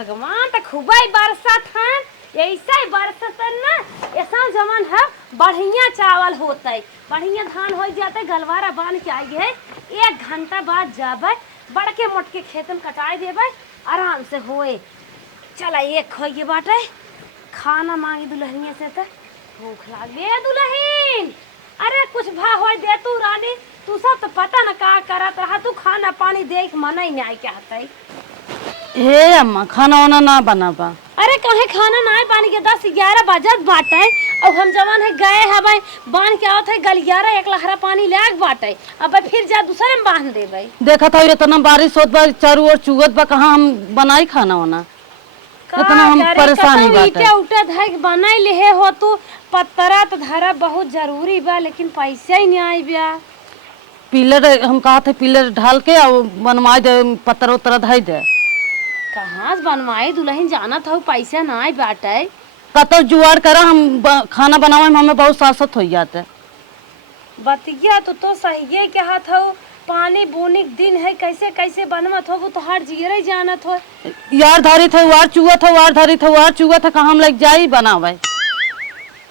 भगवान तो खूब ही बरसत है, ऐसा ही बरसत ना। ऐसा जमन है बढ़िया चावल होता है, बढ़िया धान हो जाते, गलवारा बांध के आई है। 1 घंटा बाद जाबे बड़के मोटके खेतन कटाई देबे, आराम से होए। चला एक खोइए बाटे खाना मांगी दुल्हनिया से, तो भूख लागे दुल्हन। अरे कुछ भा हो दे तू रानी, तू सब तो पता न का करत रहा, तू खाना पानी देख मन ही नहीं कहता। हे अम्मा खाना वाना ना बनाबा। अरे कहे खाना ना पानी के 10-11 बजत बाटे, और हम जवान है गए है भाई बांध के आवत है गलियारा 1 लहरा पानी लेके बाटे, अब फिर जा दूसरे में बांध दे भाई। देखा था इतना बारिश होत बा, चारों ओर चुगत बा, कहाँ हम बनाई खाना वाना, इतना हम परेशानी बाटे। उठा है बनाई ले हो तू, पत्तरा तो धरा बहुत जरूरी बा, लेकिन पैसा ही नहीं आई बा। पिलर हम कहा थे पिलर ढाल के और बनवाई दे, पत्थर उत्तर धाई दे। कहाँ से बनवाई दुल्हन, जाना था पैसा ना आई बाटे। कतो जुआड़ करा, हम खाना बनावे में हमें बहुत सासत हो जाते। बतिया तो सही है क्या था, पानी बूनी दिन है, कैसे कैसे बनवत हो वो तो हर जीरे जानत हो। यार धारी थे वार चुआ था, वार धारी थे वार चुआ था, कहाँ हम लग जाई बनावे।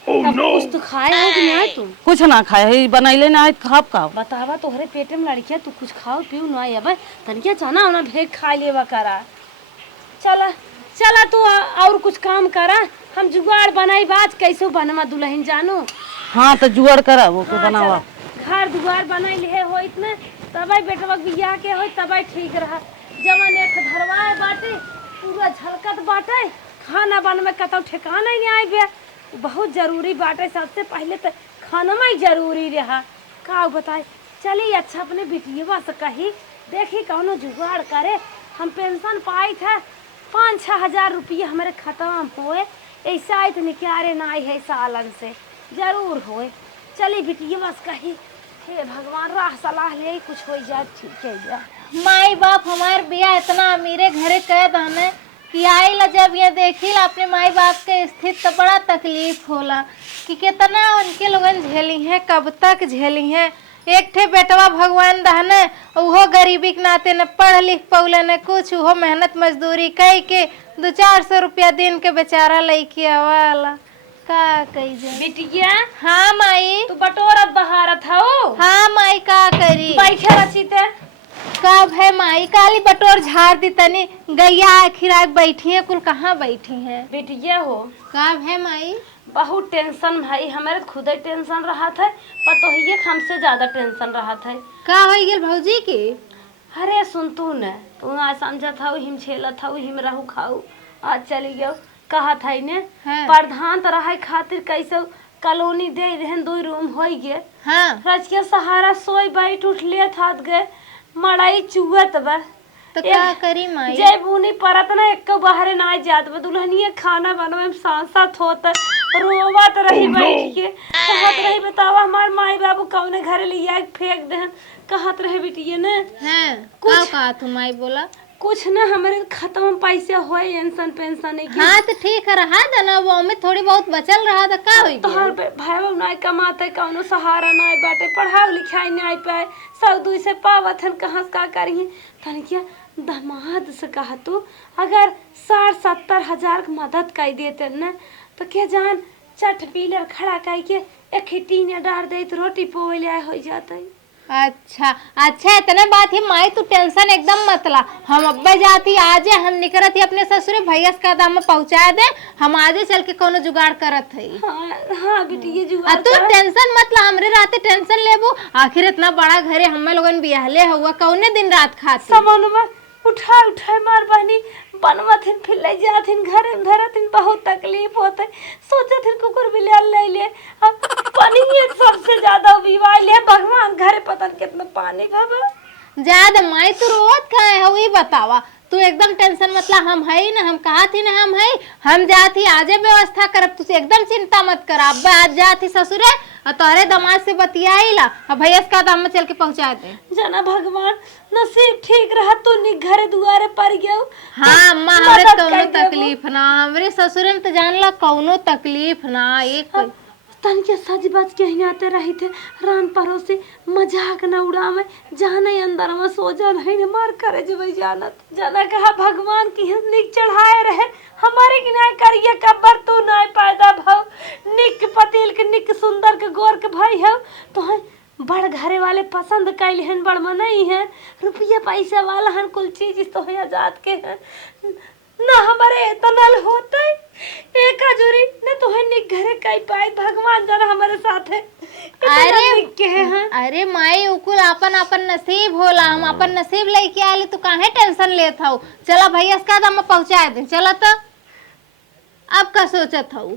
कुछ तो खाए हो कि नहीं तुम? कुछ ना खाए, बनैले ना है, खाब का बतावा तोहरे पेट में लड़किया, तू कुछ खाओ पियो ना अब तनिया चना उना भेग खा लेवा करा। चला चला तू और कुछ काम करा, हम जुगाड़ बनाई बात कैसे बनवा दुल्हन जानू। हाँ तो जुगाड़ करा वो के बनावा। घर दुआर बनाई ले हो इतने, तबे बेटवा बियाह के हो तबे ठीक रहा। जवन एक धरवाए बाटे पूरा झलकत बाटे, खाना बनवे कतौ ठिकाना ही नहीं आई बे। बहुत जरूरी बाटे, सबसे पहले तो खाना में ही जरूरी रहा। का बताए चली अच्छा अपने बिटिया से कही देखी कौनो जुगाड़ करे। हम पेंशन पाई थे 5-6 हजार रुपये हमारे खत्म हुए, ऐसा आई तो निकारे ना आई है सालन से जरूर होए। चली बिटिया बस कही हे भगवान राह सलाह ले कुछ हो जाए ठीक है जा। माई बाप हमारे बिया इतना अमीरे घरे कह दाने कि आई ला जब ये देखी ला अपने माई बाप के स्थिति तो बड़ा तकलीफ होला कि कितना उनके लोगन झेली हैं, कब तक झेली हैं। एक ठे बेटवा भगवान दहने, उहो गरीबी के नाते न पढ़ लिख पौले न कुछ, उहो मेहनत मजदूरी कई के 200-400 रुपया दिन के बेचारा लईके आवाला का कही जाए। बिटिया हाँ माई तू बटोरत बहारत हो। हाँ माई का करी बैठे रची ते कब है माई काली बटोर झाड़ दी तनी गैया खिराक बैठी है, कुल कहाँ बैठी है बिटिया हो। कब है माई बहुत टेंशन भाई, हमारे खुद ही टेंशन रहा था, पतो ही हमसे ज्यादा टेंशन रहा था। का हो गेल भौजी की? अरे सुन तू न, तू आज समझा था हिम छेला था हिम रहू खाऊ, आज चली गयो कहा था ने हाँ। प्रधान तो रहे खातिर कैसे कॉलोनी दे रहन 2 रूम हो गए। हाँ रज के सहारा सोई बैठ उठ ले था गए मड़ाई चुगत बा तो का करी माई? जय बुनी परत ना एक बाहर ना जात बा, दुल्हनिया खाना बनवे में सांसत होता रोवत रही बैठ के कहत रही बतावा हमार माई बाबू कौने घरे लिया फेंक दे कहत रहे बिटिया ने। हां कुछ का तू माई बोला कुछ ना हमारे खत्म पैसे होए पेंशन पेंशन नहीं। हाँ तो ठीक है रहा दना वो में थोड़ी बहुत बचल रहा था का होई तो हर भाई बाबू ना कमाते कौनो सहारा ना बाटे, पढ़ाई लिखाई नहीं पाए, सब दूर से पावत हन कहाँ से का करी तनिया दामाद से कहा तू अगर 60-70 हजार की मदद कर देते न तो क्या जान चट पीलर खड़ा करके एक ही टीने डाल दे तो रोटी पोले हो जाते। अच्छा अच्छा इतने बात ही माई तू टेंशन एकदम मत ला, हम अब्बे जाती आजे हम निकरत ही अपने ससुरे भैया का दाम में पहुंचा दे, हम आजे चल के कोनो जुगाड़ करत है। हाँ बेटी ये जुगाड़ तू टेंशन मत ला, हमरे राते टेंशन लेबू, आखिर इतना बड़ा घरे हमें लोगन बियाहले हुआ कौने दिन रात खाती सब उठा उठा मार बहनी बनवथिन फिर ले जाथिन घरे में धरथिन, बहुत तकलीफ होते सोचथिन कुकुर बिलाल ले ले अब पानी ये सबसे ज्यादा बीमारी ले भगवान घरे पता नहीं कितना पानी बाबा ज्यादा माई तू रोत खाए हो ये बतावा, तू एकदम टेंशन मत ला, हम है ना, हम कहा थी ना हम है, हम जाती आजे व्यवस्था करब, तू एकदम चिंता मत कर। अब आज जाती ससुरे और तोहरे दामाद से बतियाई ला और भैया का दाम में चल के पहुंचा दे। जना भगवान नसीब ठीक रहा तू नि घरे दुआरे पर गयो। हाँ अम्मा हमरे कौनो तकलीफ ना, हमरे ससुरे में तो जान ला कौनो तकलीफ ना एक तन के सज बज के यहाँ आते रही थे रान पड़ोसी मजाक न उड़ावे जाने अंदर में सो जा नहीं ने मार करे जब जानत जना कहा भगवान की निक चढ़ाए रहे हमारे की नहीं करिए कब्बर तू नहीं पैदा भव निक पतिल के निक सुंदर के गोर के भाई है तो है बड़ घरे वाले पसंद कैल हन बड़ मनई है रुपया पैसा वाला हन कुल चीज तो है आजाद के है ना हमारे तनल होते एक हजूरी ने तो है निक घरे कई पाए भगवान जाना हमारे साथ है अरे के हैं अरे माई उकुल अपन अपन नसीब होला हम अपन नसीब लेके आली तू काहे टेंशन लेत हऊ चला भैया का दम पहुंचा दे चला तो अब का सोचत हऊ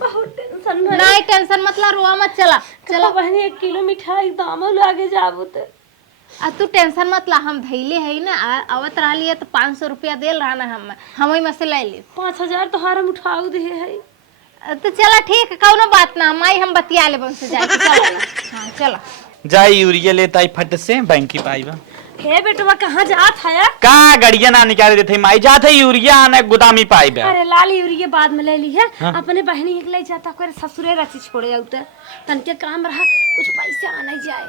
बहुत टेंशन में नहीं टेंशन मतलब रोआ मत चला चलो बहनी 1 किलो मिठाई दाम लागे जाबो ते अब तू टेंशन मत ला हम धैले है ना आवत रहलिए तो 500 रुपया देल रहा ना हम वही में से ले ली 5000 तो हारम उठाऊ दे है तो चला ठीक कौनो बात ना माई हम बतिया ले बन से जाए चला हां चला जाई यूरिया लेता फट से बैंक की पाईबा हे बेटवा कहाँ जात है का गड़िया ना निकाल देते माई जाते यूरिया आने गोदामी पाईबा अरे लाल यूरिया बाद में ले ली है हाँ? अपने बहनी एक ले जाता कर ससुरे रची छोड़े उतर तन के काम रहा कुछ पैसे आना जाए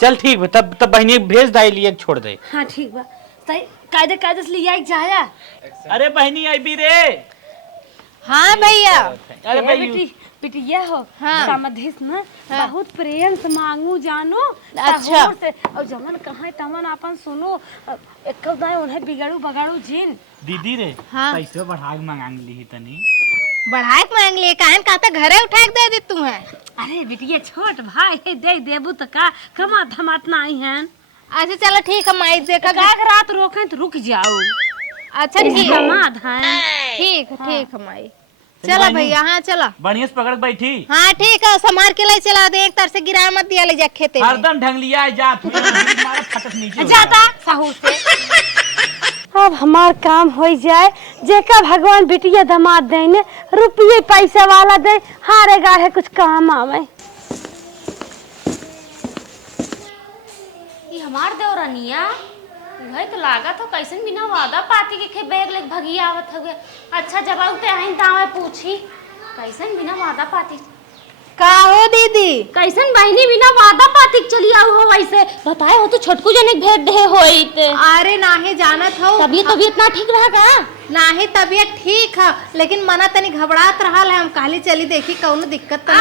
चल ठीक बा तब बहनी भेज दाई लिए छोड़ दे हाँ ठीक बा सही कायदे से लिया जाया अरे बहनी आई भी रे हां भैया अरे हे भाई बेटी बिटिया हो हाँ। समधिस न बहुत प्रेम से मांगू जानो अच्छा। सहूर से और जमन कहाँ तमन अपन सुनो एक दाय उन्हें बिगड़ू बगाड़ू जिन दीदी रे हाँ। पैसे बढ़ा के मांग ली तनी बढ़ाए के मांग लिए काहे कहता घरे उठा के दे दी तू है अरे बिटिया छोट भाई है दे देबू तो का कमा धमात ना आई हैं अच्छा चलो ठीक है माई देखा का रात रोके तो रुक जाओ अच्छा ठीक है धमात हैं ठीक है माई चला भैया हाँ चला बढ़िया से पकड़ के बैठी हाँ ठीक है संभाल के ले चला दे एक तरह से गिराए मत दिया ले जा खेते में हरदम ढंग लिया जा तू मारा फटक नीचे जाता साहू से अब हमार काम हो जाए जेका भगवान बिटिया दमाद देने रुपये पैसा वाला दे हारे गाढ़े कुछ काम आवे ये हमार देवरानिया वही तो लागत हो कैसन बिना वादा पाती के खे बैग लेके भगिया आवत हवे अच्छा जब उते आइन तावे पूछी कैसन बिना वादा पाती का हो दीदी कैसन बहनी बिना वादा पाती के चली आऊ हो वैसे बताए हो तो छोटकू जने के भेंट दे होइत अरे नाही जानत हो तबीयत ना ठीक रहेगा नाही तबीयत ठीक है लेकिन मना तनी घबरात रहल है हम काली चली देखी कौनो दिक्कत तो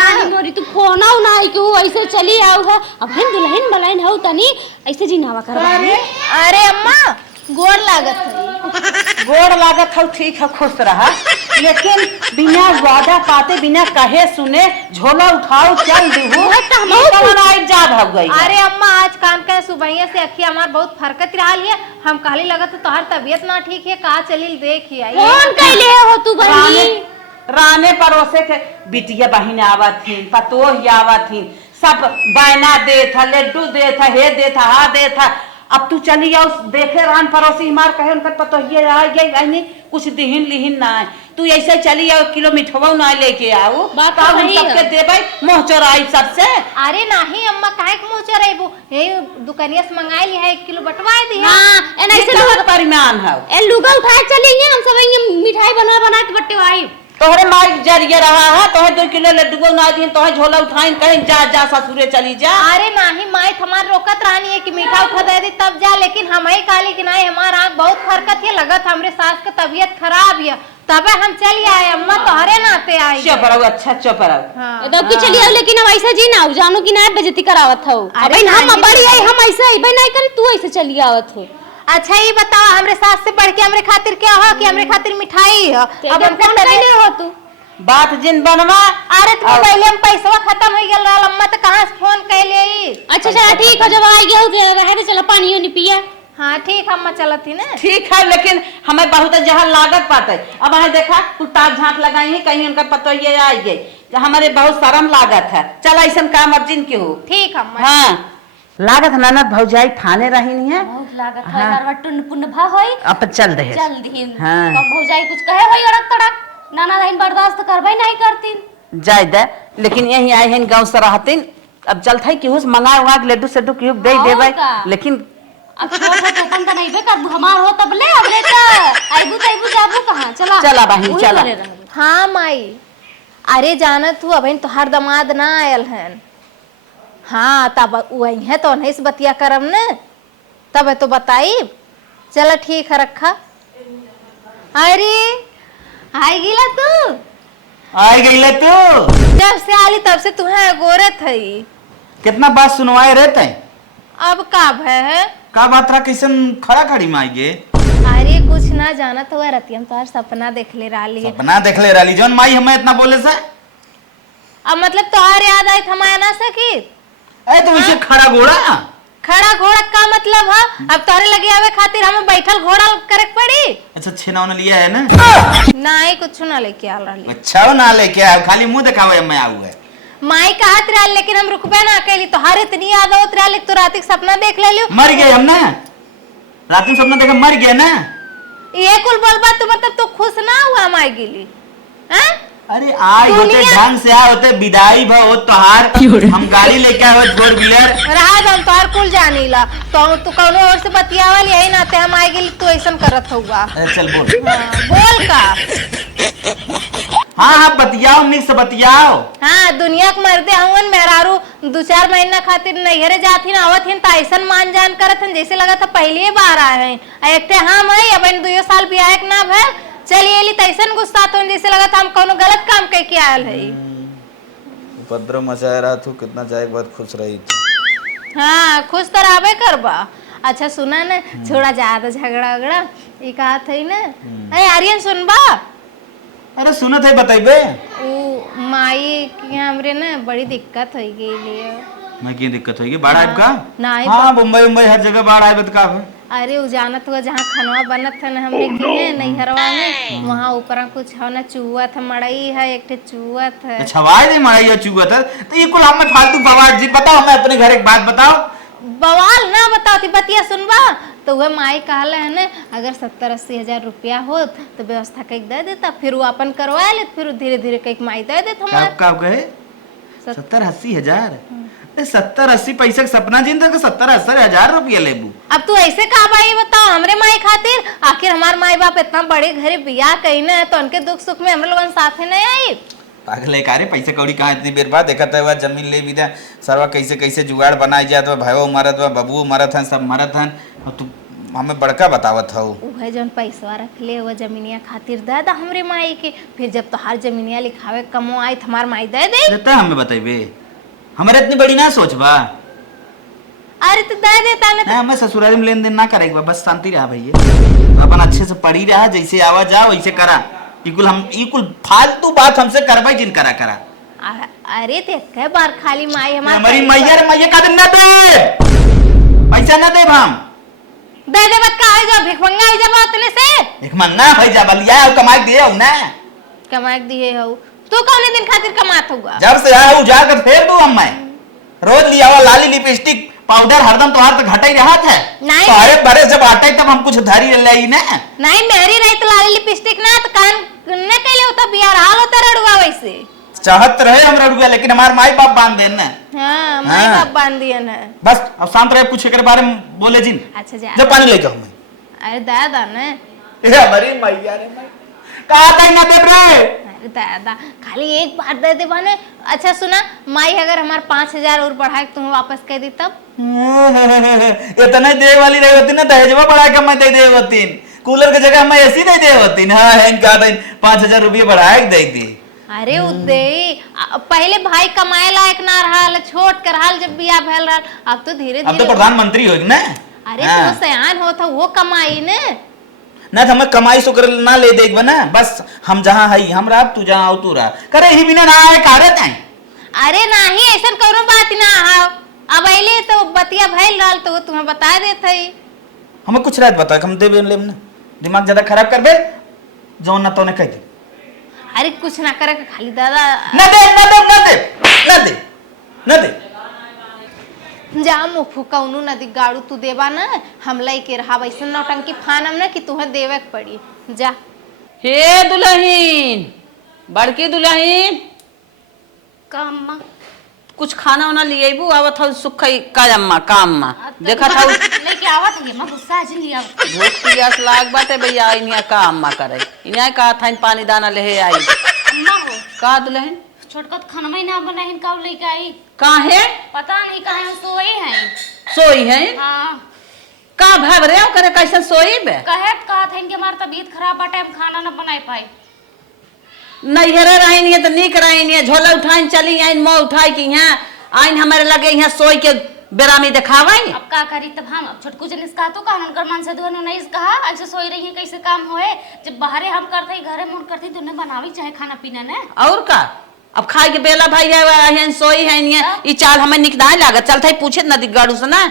नानी मोरी तू फोना उनाई के ऐसे चली आऊ हो अब हम दुल्हन बलाइन हो तनी ऐसे जिनावा करवा अरे अम्मा गोड़ लागत है गोड़ लागत हो ठीक है खुश रहा लेकिन बिना वादा पाते बिना कहे सुने झोला उठाओ चल दीहू जा भाग गई अरे अम्मा आज काम के सुबह से अखी हमार बहुत फरकत रही है हम काली लगत तो तोहर तबीयत ना ठीक है का चली देखी आई कौन कैले हो तू बहनी राने पड़ोसे के बिटिया बहिन आवत थी पतोह आवत थी सब बैना दे था लड्डू दे था हे दे था हा दे था अब तू चली आओ देखे रान पड़ोसी मार कहे उनका पतोहिए आ गई बहनी कुछ दिहिन लिहिन ना तू ऐसे चली आओ किलो मिठवा ना लेके आओ बात हम सही सबके है। देबै मोह चोराई सबसे अरे नहीं अम्मा काहे के मुंह चरेबू हे दुकानिया से मंगाई ली है 1 किलो बटवाए दी हां एना ऐसे कितना परिमाण है ए लुगा उठाए चलेंगे हम सब ये मिठाई बना के बटवाई तोहरे माई जरिए रहा है तोहे 2 किलो लड्डू ना दी तोहे झोला उठाई कहीं जा ससुरे चली जा अरे नहीं माई हमार रोकत रहनी है कि मीठा उठा दे दी तब जा लेकिन हम ही काली कि नहीं हमार आँख बहुत फरकत है लगत हमरे सास के तबीयत खराब है तबे हम चली आए अम्मा तोहरे नाते आई चुप रहो अच्छा चुप रहो हाँ। दब की चली आओ लेकिन अब ऐसा जी ना जानो कि ना बेइज्जती करावत हो अरे अबे हम नहीं बड़ी आई हम ऐसे अबे नहीं करी तू ऐसे चली आवत हो अच्छा ये बताओ हमरे सास से बढ़ के हमरे खातिर क्या हो कि हमरे खातिर मिठाई है अब हम कौन कैले हो तू बात जिन बनवा अरे तू पहले हम पैसा खत्म हो गेल रहल अम्मा तो कहां से फोन कैले अच्छा चला ठीक है जब आई गयो के रहे तो चला पानी नहीं पिया हाँ ठीक अम्मा चलत थी ना ठीक है लेकिन हमें बहुत जहाँ लागत पाते अब हमें देखा तू ताक झांक लगाई है कहीं उनका पतो ये आई गई हमारे बहुत शर्म लागत है चल ऐसा काम अब जिन की हो ठीक अम्मा हाँ लागत ननद भौजाई थाने रही नहीं है बहुत लागत है नरवा टुन पुन भा होई अब चल दे चल दिन हाँ। कम हो जाए कुछ कहे होई अड़क तड़क नाना दिन बर्दाश्त करबे नहीं करतीन जाय दे लेकिन यही आए हैं गाँव से रहतीन अब चल था कि मंगा उगा लड्डू सड्डू की दे देवे लेकिन अब छोड़ हो तो अपन त नहीं बे कर हमार हो तब ले अबले त आइबू जाबू कहां चला चला बहिन वही चला करे रहबू। हाँ माई अरे जानत हूँ अभी तोहार दामाद ना आयल हन। हाँ तब वही है तो नहीं से बतिया करम न, तब तो बताई। चलो ठीक है रखा। अरे आई गिला तू, आई गई ले तू। जब से आली तब से तुम्हें गोरे थई। कितना बात सुनवाए रहते हैं। अब का भय है? का बात रहा कैसे खड़ा खड़ी माई गे। अरे कुछ ना जाना तो रतियम तोहार सपना देख ले रही है। सपना देख ले रही जौन माई हमें इतना बोले से। अब मतलब तोहार याद आई थमा ना सकी। अरे तुम इसे खड़ा घोड़ा खड़ा घोड़ा का मतलब है? अब तोहरे लगे आवे खातिर हमें बैठल घोड़ा करे के पड़ी। अच्छा छेना उन्हें लिया है ना। नहीं कुछ ना लेके आ रही। अच्छा वो ना लेके आया खाली मुंह दिखावे मैं आऊ है। माई कहत रहा लेकिन हम रुकबे ना अकेली। तोहार इतनी याद होत रहा लेकिन तो रात के सपना देख ले लियो। मर गए हम ना, रात में सपना देखा मर गया ना। ये कुल बोलबा तो मतलब तू खुश ना हुआ माई गिली हैं? अरे आए होते ढंग से आए होते विदाई भा हो तोहार हम गाड़ी लेके आए 4 व्हीलर। रहा हम तोहार कुल जानी ला तो तू कौनो और से बतियावल यही नाते हम आई गिली तू ऐसा करत होगा। चल बोल। हाँ, बोल का। हाँ हाँ बतियाओ निक से बतियाओ। हाँ दुनिया के मर्दे हवन मेहरारू 2-4 महीना खातिर नैहरे जाती ना आवत हिन त ऐसन मान जान करत हन जैसे लगा था पहली बार आए हैं। एक थे हम है अब 2 साल बियाह के ना भय चलिए ली तैसन गुस्सा तो जैसे लगा था हम कोनो गलत काम कह के आयल है। उपद्रव मचाया रहा तू कितना जाए के बाद खुश रही थी। हाँ खुश तो रहबे करबा। अच्छा सुना न छोड़ा ज्यादा झगड़ा वगड़ा ये कहा थी ना। अरे आर्यन सुनबा। अरे सुनत है बताइबे। वो माई के हमरे ना बड़ी दिक्कत हो गई। मैं की दिक्कत होगी बाढ़ आए का? नहीं हाँ मुंबई हर जगह बाढ़ आए बत का। अरे उ जानत हुआ जहाँ खनवा बनत था ना हमने की है नैहरवा में वहाँ ऊपर कुछ हो ना चूहा था मड़ई है एक चूहा था। अच्छा वाई दे मड़ई चूहा था तो ये कुल हमें फालतू बवाल जी बताओ। हमें अपने घर एक बात बताओ। बवाल ना बताओ थी बतिया सुनबा। तो वह माई कहला है ना अगर 70-80 हजार रुपया हो तो व्यवस्था कई दे देता फिर वो अपन करवा ले फिर धीरे धीरे कई माई दे देता। कब कहे 70-80 हजार? 70-80 पैसे का सपना जिन तक 70-80 हजार रुपया लेबू। अब तू ऐसे कहा भाई बताओ हमरे माई खातिर आखिर हमार माई बाप इतना बड़े घरे बियाह कही ना तो उनके दुख सुख में हमरे लोगन साथे नहीं आई। पागल है कारे पैसे कौड़ी कहाँ इतनी देर बाद देखा था जमीन ले भी था सरवा कैसे कैसे जुगाड़ बनाई जात भाईओ मरत हुआ बबुओ मरत हन सब मरत हन और तू हमें बड़का बतावत हो। वह जौन पैसा रख ले वो जमीनिया खातिर दे दा हमरे माई के फिर जब तो हर जमीनिया लिखावे कमो आई हमार माई दे दे। रहता हमें बताइबे हमारे इतनी बड़ी ना सोच बा। अरे तो दे देता ना। हमें ससुराल में लेन देन ना करेगा बस शांति रहा भैया अपन अच्छे से पढ़ी रहा जैसे आवा जा वैसे करा। ये कुल फालतू बात हमसे करवाई जिन करा करा। अरे ते कई बार खाली माई हमारी मैया का दिन ना दे पैसा ना दे हम दे दे बत का है जो भिखमंगा है जब उतने से भिखमंगा है जा बलिया कमाई दे हो ना कमाई दिए हो तू कौन दिन खातिर कमात होगा। जब से आया जा कर फेर दूं हम मैं रोज लिया हुआ लाली लिपस्टिक पाउडर हरदम तोहार तो घटा ही रहा था। नहीं अरे बड़े जब आटे तब हम कुछ धारी ले आई ना। नहीं मेरी रही तो लाली लिपस्टिक ना तो कान न कहले होता बियाह हाल होता रड़ुआ वैसे चाहत रहे हम रड़ुआ लेकिन हमारे माई बाप बांध देन ना। हाँ माई बाप बांध दिए ना। बस अब शांत रहे कुछ के बारे में बोले जिन। अच्छा जा जब पानी लेके हमें अरे दादा ना ए हमारी मैया रे मैं कहा था ना दे रे। अरे दादा खाली एक बार दे दे बने। अच्छा सुना माई अगर हमारे 5,000 और बढ़ाए तुम वापस कह दी तब इतने दे वाली रही होती ना दहेजवा बढ़ा के मैं दे दे होती कूलर की जगह मैं ऐसी नहीं दे होती। हाँ है इनका 5,000 रुपये बढ़ाए दे दी। अरे उदे पहले भाई कमाए लायक ना रहा छोट कर हाल जब बियाह भेल रहा अब तो धीरे अब धीरे तो प्रधानमंत्री होगी ना। अरे तो सयान होता वो कमाई ने ना तो हमें कमाई सुकर ना ले देख ना बस हम जहाँ है हम रहा तू जहाँ तू रहा करे ही बिना ना आए कारे ताई। अरे नहीं ऐसा करो बात ना हां अब आइले तो बतिया भइल रहल तो तुम्हें बता देते हमें कुछ रात बता हम देबे लेम ना दिमाग ज्यादा खराब करबे जो ना तो ने कह दे। अरे कुछ ना करे खाली दादा ना दे ना दे ना दे ना दे ना दे जा मुफु कौनु नदी गाड़ू तू देबा ना हम लई के रहा वैसे नौटंकी फानम ना कि तुम्हें देवे के पड़ी जा। हे दुल्हन बड़की दुल्हन का अम्मा कुछ खाना वाना लिए बू आवत हो सुखई का अम्मा का अम्मा देखा था लेके आवत है अम्मा गुस्सा आज नहीं आवत भूख प्यास लाग बाटे भैया इनिया का अम्मा करे इनिया का था पानी दाना ले आई अम्मा हो का दुल्हन छोटका तो खाना में ना बनाहिन कब लेके आई काहे पता नहीं कहाँ सोई है। सोई है हाँ का भाव रे करे कैसे सोई बे कहा था इनके हमारी तबीयत खराब बाटे हम खाना ना बना पाई। नैहरे रही तो निक रही झोला उठाइन चली आइन मुँह उठाई कि यहाँ आइन हमारे लगे यहाँ सोई के बेरामी दिखावाई। अब का करी तब हम अब छोटकू जनिस कहा तो कहा उनकर मन से दुनो नहीं कहा ऐसे सोई रही है कैसे काम होए जब बाहरे हम करते घरे मन करते तो बनावी चाहे खाना पीना ने और का अब खाए के बेला भाई है सोई है ई चाल हमें निकदाय लागत चलते पूछे नदी गाड़ू से ना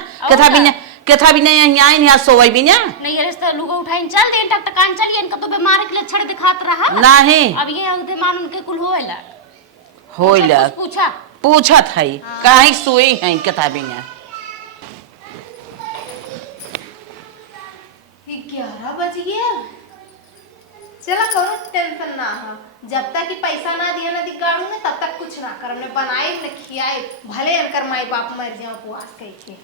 केथा भी नहीं यहाँ आइन यहाँ सोई भी ना नहीं रिश्ता लुगा उठाइन चल दे टकटकान चलिए इनका तो बीमार के लक्षण दिखात रहा नहीं अब ये अवधि मान उनके कुल होएला होइला पूछा पूछत है काहे सोई है केथा भी ना 11 बज गया। चला करो टेंशन ना हो जब तक कि पैसा ना दिया ना दिगाड़ू ने तब तक कुछ ना कर हमने बनाए न खियाए भले अनकर माई बाप मर जाओ उपवास कह के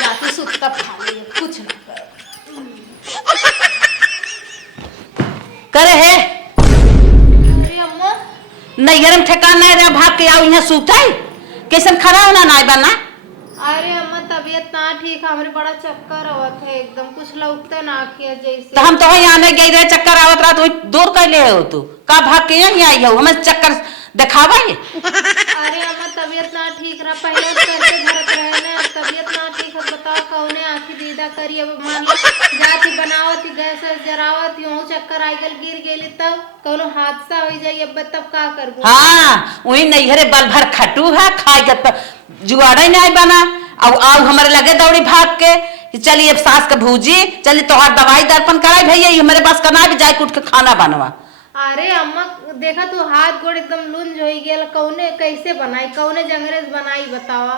जाती सुत तब खा लिए कुछ ना कर करे है अरे अम्मा नैहर में ठेकान नहीं रहा भाग के आओ यहाँ सुताई कैसन खड़ा होना ना बना। अरे अम्मा तबीयत ना ठीक है हमारे बड़ा चक्कर आवत है एकदम कुछ लगता ना आखिया जैसे तो हम तो यहाँ नहीं गई रहे चक्कर आवत रहा तो दूर कर ले हो तू का भाग के यहाँ आई हो हमें चक्कर दिखावा अरे अम्मा तबीयत ना ठीक रहा पहले करके घरत रहे ना अब तबीयत ना ठीक है बताओ कौने आंखी दीदा करी अब मान लो जाती बनावती गैस जरावत यूं चक्कर आई गल गिर गेली तब कौनो हादसा हो जाई अब तब का करबो। हाँ वही नैहरे बल भर खटू है खाए के जुगाड़ा नहीं बना अब आओ हमारे लगे दौड़ी भाग के चलिए अब सास का भूजी चलिए तोहार दवाई दर्पण कराई भैया हमारे पास करना भी जाए कुछ के खाना बनवा। अरे अम्मा देखा तू हाथ गोड़ एकदम लुंज हो गया कौने कैसे बनाई कौने जंगरेज बनाई बतावा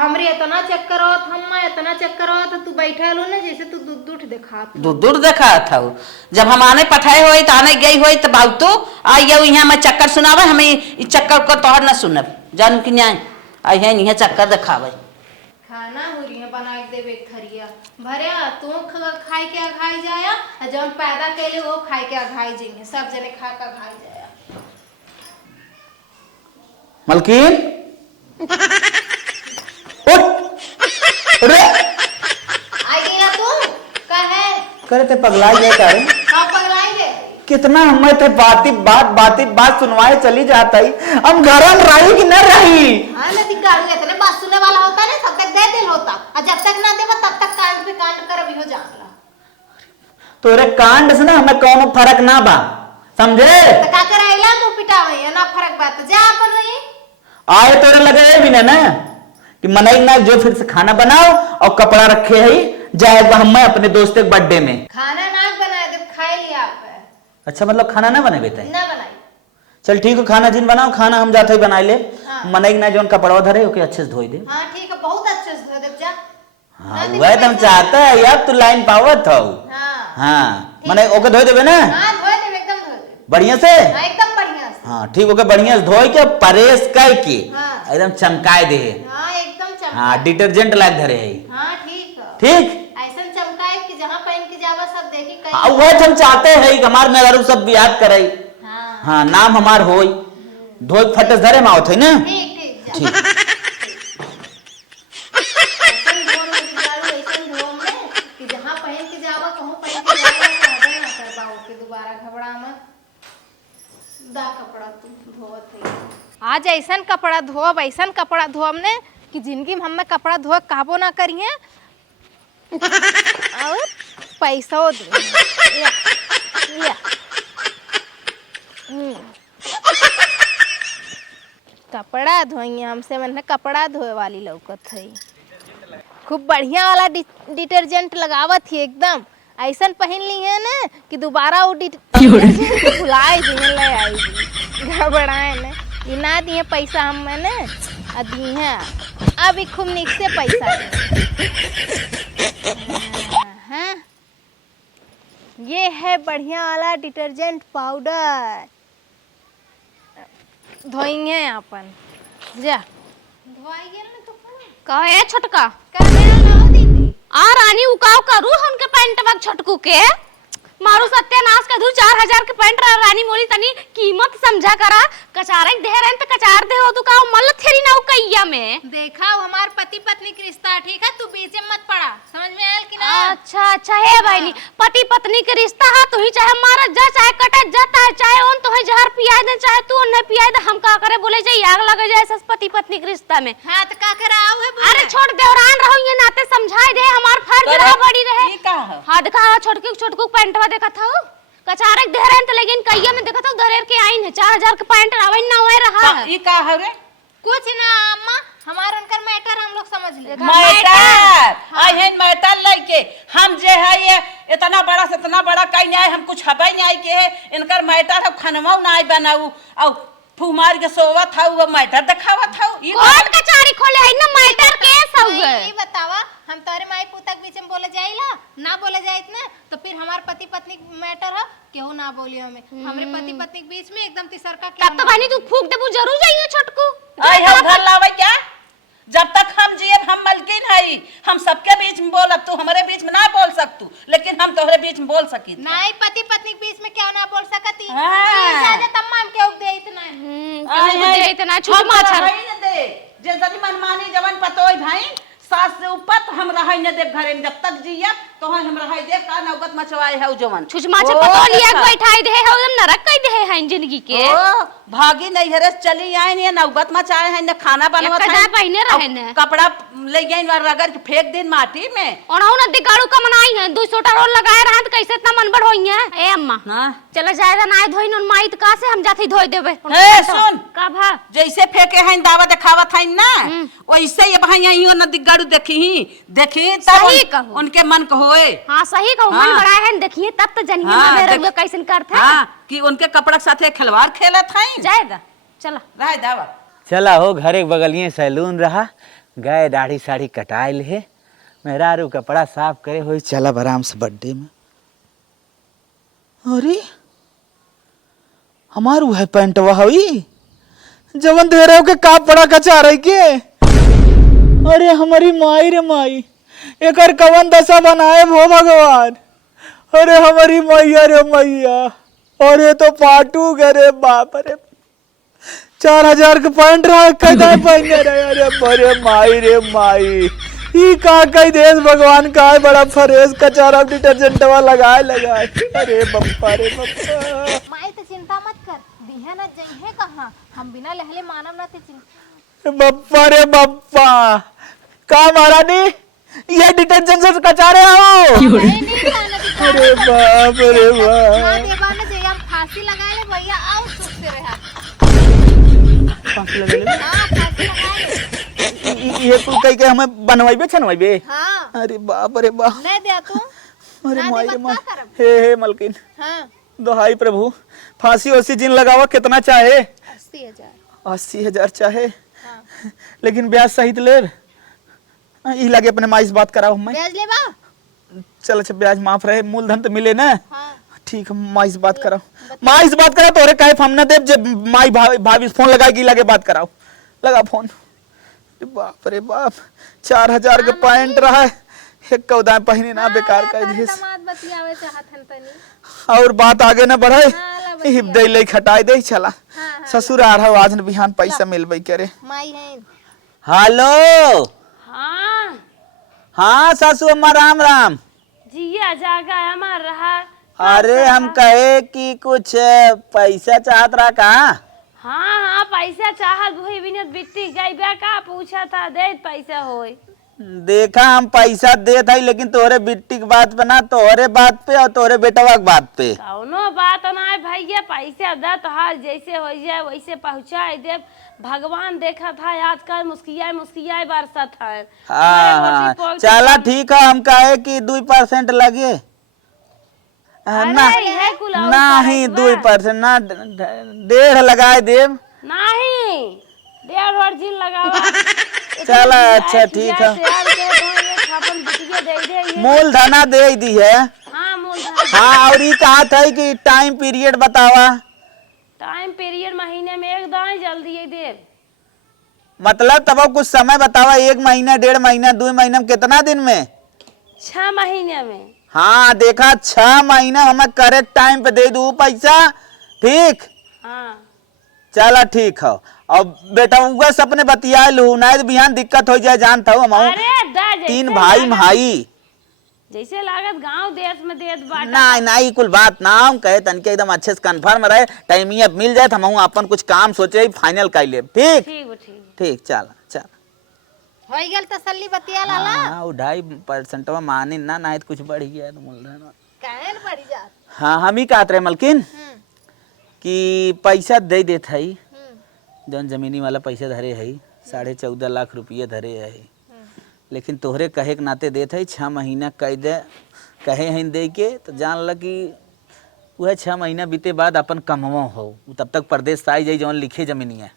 हमरे इतना चक्कर आवत हम इतना चक्कर आवत तू बैठा लो ना जैसे तू दूध देखा दूर देखा था जब हम आने पठाए हुए तो आने गई हुई तो भाव तो आई यहाँ मैं चक्कर सुनावे हमें इस चक्कर को तोहर न सुनब जान कि न्याय आई है यहाँ चक्कर दिखावे खाना हो रही है बना के देवे थरिया भरिया तू खाए के खाई जाया जब पैदा कैले वो खाए के खाई जाएंगे सब जने खा का खाई जाया। मलकीन उठ रे आई गया तू कहे करे ते पगलाई गए का रे हां पगलाई गए कितना हमें थे बात सुनवाए चली जाता ही हम घर में रही कि न रही। हां नदी गाड़ी इतने बात सुनने वाला होता ना तब तक दे दिल होता और जब तक ना देवा तब तक कांड पे कांड कर भी हो जाला तोरे कांड से ना हमें कोनो फर्क ना बा समझे तो का कराइला मुंह पिटावे ना फर्क बात जा अपन वही आए तोरे लगे भी ना कि मनई ना जो फिर से खाना बनाओ और कपड़ा रखे है जाए हम अपने दोस्त के बर्थडे में खाना ना बनाए दे खाए लिया आप अच्छा मतलब खाना ना बने बेटा ना बनाई चल ठीक है खाना जिन बनाओ खाना हम जाते ही बनाए ले हाँ। मनई ना जो कपड़ा धरे ओके अच्छे से धोई दे। हां ठीक है बहुत अच्छे से धो दे जा हाँ वह तुम चाहता है यार तू लाइन पावत हो। हां हाँ मने ओके धोई देबे ना हां धो दे एकदम धो दे बढ़िया से हां एकदम बढ़िया से हाँ ठीक ओके बढ़िया से धोई के परेश कर के हाँ। एकदम चमकाए दे हां एकदम चमका हाँ डिटर्जेंट लाग धरे है हां ठीक है ठीक ऐसा चमकाए कि जहां पहन के जावा सब देखी कहीं हाँ वह हम चाहते हैं कि हमार मेहरारू सब याद करे हां हाँ नाम हमार होई धोई फटस धरे मावत है ना ठीक ठीक जा ठीक ऐसा धो में बिगाड़ू ऐसा धो में कि जहां पहन के जावा कहूं पहन के जावा कहबे ना करबा ओके दोबारा घबरा मत दा कपड़ा तू धोत है आज ऐसन कपड़ा धोब ऐसन कपड़ा धोब ने कि जिंदगी में हमें कपड़ा धो कहबो ना करिए और पैसा दे या कपड़ा धोइए हमसे मैंने कपड़ा धोए वाली लौकत है खूब बढ़िया वाला डिटर्जेंट लगावत थी एकदम ऐसन पहन ली है ना कि दोबारा वो डिटर्जेंट भुलाए दिए ले आई घबराए ने ये ना दिए पैसा हम मैंने दी है अभी खूब निक से पैसा हाँ ये है बढ़िया वाला डिटर्जेंट पाउडर धोएंगे अपन जा धोई गेल ना तो कहे छोटका कैमरा लाओ दीदी आ रानी उकाव करू उनके पैंट बग छोटकू के हमारो सत्यानाश कर दू। 4000 के पैंट रानी मोली तनी कीमत समझा करा। कचारे दे रहे तो कचार दे हो तू का मल थेरी ना कैया में। देखा हमार पति पत्नी के रिश्ता, ठीक है, तू बीच में मत पड़ा, समझ में आयल कि ना? अच्छा अच्छा है भाई, पति पत्नी के रिश्ता है, तू ही चाहे मारा जा चाहे कटा जाता है, चाहे उन तो जहर पिया दे चाहे तू उन्हें पिया दे, हम का करे बोले जाए आग लगे जाए सस पति पत्नी के रिश्ता में। हां तो का करे आओ है? अरे छोड़ देवरान रहो ये नाते समझाई दे, हमार फर्ज रहा बड़ी रहे। ई का है? हां देखा छोटकू पैंटवा देखा था कचारे दे रहे तो लेकिन कैया में देखा था दरेर के आइन है 4000 के पैंट आवन ना होए रहा है। ई का है रे? कुछ ना अम्मा, हमार उनकर मैटर हम लोग समझ ले। मैटर आई है, मैटर लेके हम जे है ये इतना बड़ा से इतना बड़ा कहीं नहीं, हम कुछ हबे नहीं आई के है इनकर मैटर हम खनवा ना आई बनाऊ और फुमार के सोवा था वो मैटर दिखावा था। ई कोर्ट कचहरी खोले है ना मैटर केस हो गए। नहीं बतावा, हम तोरे माई पुतक बीच में बोले जाइला ना बोले जाइत ना तो फिर हमार पति पत्नी मैटर है केहू ना बोलियो हमें, हमरे पति पत्नी के बीच में एकदम तिसरका के। तब तो बहनी तू फूक देबू जरूर जाइए छोटकू। आई हम घर लावे क्या? जब तक हम जिए हम मलकिन हई, हम सबके बीच में बोलब, तू हमारे बीच में ना बोल सकतू लेकिन हम तोहरे बीच में बोल सकी। नहीं पति पत्नी के बीच में क्या ना बोल सकती? हाँ। इजाजत अम्मा हम केहू दे इतना। मुझे इतना छूट माछर दे जे जदी मनमानी जवन पतोय भाई सास से ऊपर तो हम रहाई न दे घरे में, जब तक जिया तो हम रहाई दे का नौबत मचवाए है जवन छुछ माछर पतो लिया बैठाई दे है हम नरक कई दे है जिंदगी के। ओ भागी नहीं हरे चली आई ने नौबत मचाए है न खाना बनवत कदा पहने रहे न कपड़ा ले गई और रगड़ के फेंक दिन माटी में और ना दिगाड़ू का मनाई है 200 रोल लगाए रहत कैसे इतना मनबड़ होई है। ए अम्मा हां चलो जायदा ना धोई न माई त का से हम जाती धोई देबे। ए सुन का भा जैसे फेंके हैं दावा दिखावत है ना वैसे ये भाई यही न दिगाड़ू देखी सही कहू। उनके मन को होए। हां सही कहू मन बड़ा है देखिए तब तो जनिए हाँ, में रंग कैसन करत है। हां कि उनके कपड़ा के साथे खिलवाड़ खेलत हैं जायदा चलो रह दावा। चला हो घरे बगलिए सैलून रहा, गए दाढ़ी साड़ी कटाइल है, मेहरारू कपड़ा साफ करे हुई चला आराम से बर्थडे में। अरे हमारू है पैंटवा हुई जवन दे रहे हो के का पड़ा कचा रही के। अरे हमारी माई रे माई एकर कवन दशा बनाए भो भगवान। अरे हमारी मैया रे मैया, अरे तो पाटू गरे बाप रे। 4000 के पैंट रहा कदा पहने रहे। अरे बड़े माई रे माई ई का कई देश भगवान का है बड़ा फरेज कचारा डिटर्जेंटवा लगाए। अरे बप्पा रे बप्पा। माई तो चिंता मत कर, दिहे ना जइहे कहां, हम बिना लहले मानव ना ते चिंता। बप्पा रे बप्पा का महारानी ये डिटर्जेंट से कचारे आओ। अरे बाप रे बाप। ना देबा ना जे हम फांसी लगाए ले भैया आओ सुख से रहा। फांसी लगा ले। हां फांसी लगाए ले। ये तू कई के हमें बनवाइबे छनवाइबे। हां अरे बाप रे बाप। नहीं दे तू। अरे ना माई देबा रे माई। का करब? हे मलकिन हां दोहाई प्रभु फांसी ओसी जिन लगावा कितना चाहे? 80,000। 80,000 चाहे लेकिन ब्याज सहित ले। ई लगे अपने माई से बात कराओ। मैं ब्याज लेबा? चल अच्छा ब्याज माफ रहे, मूलधन तो मिले ना। हां ठीक है माई से बात कराओ। माई से बात कराओ तोरे काहे हम ना देव जब माई भाभी से फोन लगाएगी लगे बात कराओ। लगा फोन। बाप रे बाप 4000 का पैंट रहा है एक कौदा पहने ना बेकार कर दिस। दामाद बतियावे चाहत हन तनी और बात आगे ना बढ़े हाँ, ला हिप दे ले खटाई दे चला। हाँ, ससुर आ रहा आज न बिहान पैसा मिलबई करे। माई है। हेलो हाँ हाँ सासू अम्मा राम राम। जिया जागा हमार रहा। अरे हम कहे कि कुछ पैसा चाहत रहा का? हाँ हाँ पैसा चाहत हुई बिनत बिट्टी गई बा का पूछा था दे पैसा होई। देखा हम पैसा देत हई लेकिन तोहरे बिट्टी के बात पे ना तोहरे बात पे और तोहरे बेटवा के बात पे। कौनो बात ना है भैया पैसा दे तो हाल जैसे हो जाए वैसे पहुँचाए दे। भगवान देखा था आजकल मुस्कियाए बरसत है। हाँ हाँ चला ठीक है हम कहे कि 2% लगे ना है कुल और नहीं करे 2% ना 1.5 लगाए देव। नहीं 1.5 दिन लगावा। चला अच्छा ठीक है मूलधना दे दी है। हाँ मूलधन। हाँ और ये कहा था कि टाइम पीरियड बतावा। टाइम पीरियड महीने में एक दाएं जल्दी ही दे। मतलब तब कुछ समय बतावा 1 महीना 1.5 महीना 2 महीना में कितना दिन में? 6 महीने में। हाँ देखा 6 महीना हमें करेक्ट टाइम पे दे दू पैसा, ठीक। हाँ चला ठीक है। अब बेटा उगा सपने बतिया लू, नहीं तो बिहान दिक्कत हो जाए, जानता हूँ हम अरे दा जैसे 3 भाई भाई। जैसे लागत गांव देश में देत बाटा। नहीं नहीं कुल बात ना हम कहे तनके एकदम अच्छे से कंफर्म रहे, टाइम अब मिल जाए तो हम अपन कुछ काम सोचे फाइनल कर ले, ठीक ठीक। ठीक। चल चल हो गल तसल्ली बतिया लाला। हाँ 2.5% मानी ना, नहीं तो कुछ बढ़ गया तो बोल रहे ना। काहे न बढ़ी जात। हाँ हम ही कहते रहे मलकिन कि पैसा दे देत है, जौन जमीनी वाला पैसा धरे है 14.5 लाख रुपया धरे है, लेकिन तोहरे कहे के नाते देत है 6 महीना कह दे, कहे हैं दे के तो जान ल कि वह 6 महीना बीते बाद अपन कमवा हो, तब तक परदेश से आई जाई जौन लिखे जमीनिया।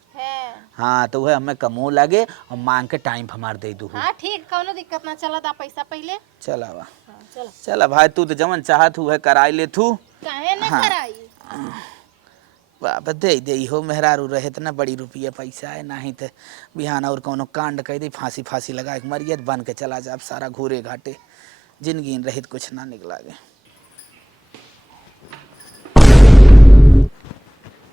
हाँ तो वह हमें कमो लगे और मांग के टाइम हमार दे दू। हाँ ठीक, कौनो दिक्कत ना, चला दा पैसा पहले। चला बा चला चला भाई, तू तो जमन चाहत हुए कराई ले तू। काहे न हाँ। कराई। बाबा दे हो मेहरारू रहे इतना बड़ी रुपया पैसा है, नहीं तो बिहान और कोनो कांड कह दी, फांसी लगा के मरियत बन के चला जा, अब सारा घूरे घाटे जिंदगी रहित कुछ ना निकला गे।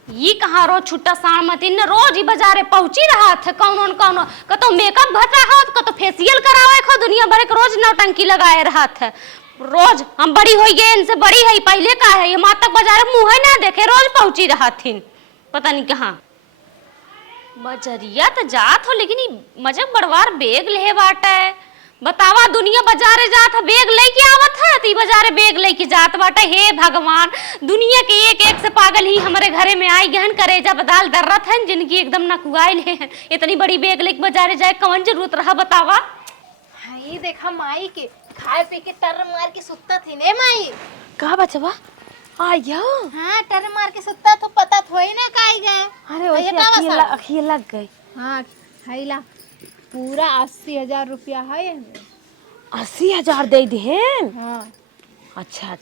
ये कहाँ रोज छुट्टा साण मतीन न रोज ही बाजारे पहुंची रहा था, कौनो न कौनो कतो मेकअप भट रहा था, कतो फेशियल करावे खो, दुनिया भर के रोज नौटंकी लगाए रहा था। रोज हम बड़ी हो गए, इनसे बड़ी है, पहले का है ये माँ तक बाजारे मुँह ना देखे, रोज पहुंची रहा थी पता नहीं कहाँ। बजरिया तो जात हो, लेकिन मजक बड़वार बेग ले बाटा है। बतावा दुनिया बाजारे जात है बेग लेके आवत है, तो बाजारे बेग लेके जात बाटा। हे भगवान, दुनिया के एक से पागल ही हमारे घरे में आई गहन करे जब दाल दर्रत है, जिनकी एकदम नकुआइल है, इतनी बड़ी बेग लेके बाजारे जाए कौन जरूरत रहा बतावा। हाँ ये देखा माई के खाए पी के टर मार के सुत्ता थी ने माई। कहा बचवा आया? हाँ टर मार के सुत्ता तो पता थोड़ी ना काई गए। अरे वैसे अखिए लग गए। हाँ हैला पूरा 80,000 रुपया है हमें। 80,000 दे दे। हाँ अच्छा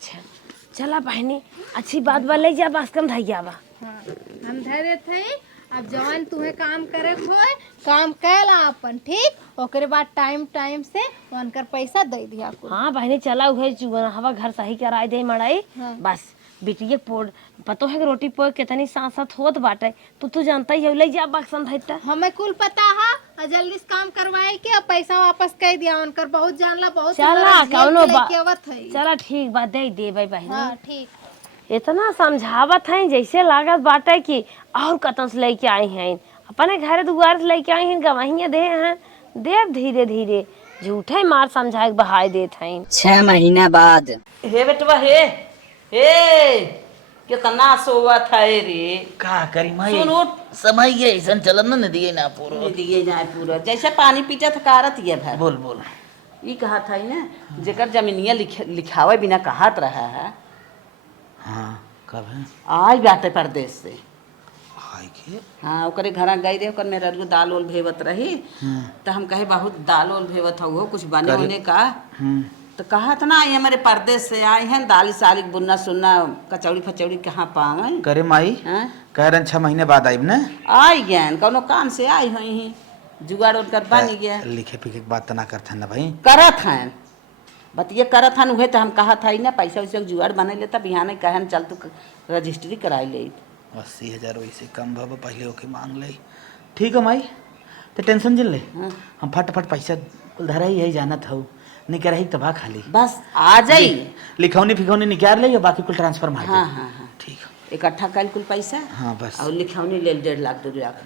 चला बहनी, अच्छी बात बा, ले जा बास्कम धैया बा। हाँ हम धरे थे। अब जवान तुम्हें काम करे खोए, काम कैला अपन, ठीक। ओकरे बाद टाइम से उनकर पैसा दे दिया आपको। हाँ बहनी चला उहे हवा घर सही कराए दे मड़ाई। हाँ। बस बिटिया पोड़ पतो है कि रोटी पोड़ कितनी सांसत होत बाटे, तू जानता ही है, ले जा बाक्सन धैता। हमें कुल पता है, और जल्दी से काम करवाए के और पैसा वापस कर दिया उनकर, बहुत जानला बहुत चला कौनो बात। है। चला ठीक बात दे भाई बहनी। हाँ ठीक। इतना समझावत है जैसे लागत बाटे कि और कतन से लेके आई हैं, अपने घर दुआर से लेके आई हैं, गवाहियाँ दे हैं, देव धीरे धीरे झूठे मार समझा के बहाय देत हैं। 6 महीना बाद। हे बेटवा हे कितना सोवत है रे। का करी माई, सुन उठ, समय ये ऐसा चलन न दिए ना पूरा। दिए जाए पूरा जैसे पानी पीटा था कारत ये भर। बोल ये कहा था ना जेकर जमीनिया लिखावे बिना कहत रहा है। हाँ कब है आई बाटे परदेश से। हाय के हाँ ओकरे घर गई रहे, ओकर मेरा दाल ओल भेवत रही, तो हम कहे बहुत दाल ओल भेवत हो कुछ बने होने का, तो कहा था ना ये हमारे परदेश से आए हैं, दाल साली बुनना सुनना कचौड़ी फचौड़ी कहाँ पाए करे माई। कह रहे 6 महीने बाद आई ना। आई गए कौनो काम से आई हुई हैं, जुगाड़ उनकर बन गया। लिखे पीखे की बात ना करते ना भाई। करत हैं बतिया करत हन, उहे तो हम कहा था ना पैसा वैसा जुगाड़ बना लेता, बिहान कहन चल तू रजिस्ट्री कराई ले। 80,000 वैसे कम भव पहले ओके मांग ले। ठीक है माई, तो टेंशन जिल ले, हम फटाफट पैसा कुल धरा ही है, जाना था नहीं कह रही तबाह खाली बस आ जाई, लिखौनी फिखौनी निकाल ले, बाकी कुल ट्रांसफर मार दे। हाँ ठीक है, इकट्ठा कल कुल पैसा। हाँ बस। और लिखौनी ले 1.5 लाख 2 लाख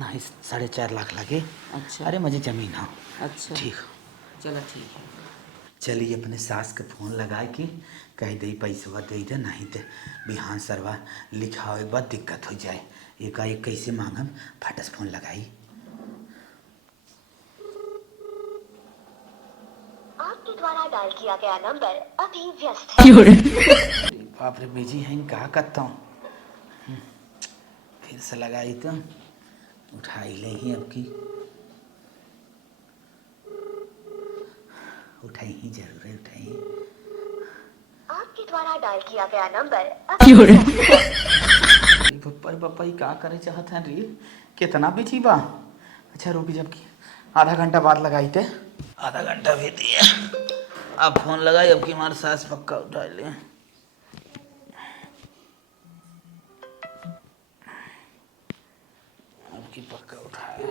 नहीं 4.5 लाख लगे। अच्छा अरे मुझे जमीन हो। अच्छा ठीक, चलो ठीक है। चलिए अपने सास के फोन लगा के कह दे पैसा दे दे, नहीं तो बिहान सरवा लिखावे के बाद दिक्कत हो जाए, एकाएक कैसे मांगम, फटस फोन लगाई। आपके द्वारा डायल किया गया नंबर अभी व्यस्त है। बाप रे बिजी है, कहा करता हूँ, फिर से लगाई तो उठाई ले ही, अब की उठाई ही, जरूर है उठाई। आपके द्वारा डायल किया गया नंबर पप्पा ही का करे चाहत है रे, कितना बिजी बा। अच्छा रुक, जब की आधा घंटा बाद लगाई थे, आधा घंटा भी दिया। अब फोन लगाई, अब की हमारे सास पक्का उठा ले। अब की पक्का उठाए।